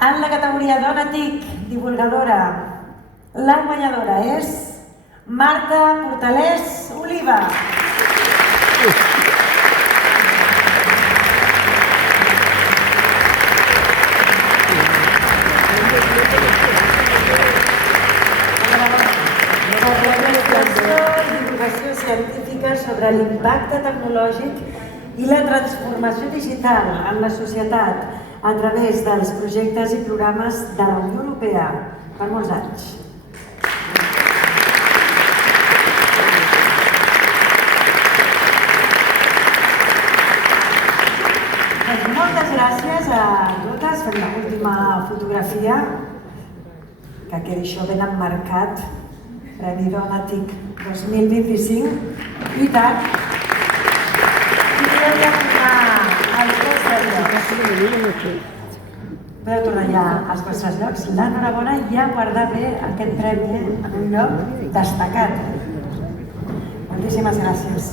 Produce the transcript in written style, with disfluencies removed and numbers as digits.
En la categoria Dona TIC divulgadora, la guanyadora és Marta Portalés Oliva. Divulgació científica sobre l'impacte tecnològic i la transformació digital en la societat a través dels projectes i programes de la Unió Europea per molts anys. Moltes gràcies a totes. Fem l'última fotografia, que quedi això ben emmarcat. Premi Dona TIC 2025. I tant. I podem tornar als vostres llocs. Podeu tornar ja als vostres llocs. L'enhorabona i a guardar bé aquest premi en un lloc destacat. Moltíssimes gràcies.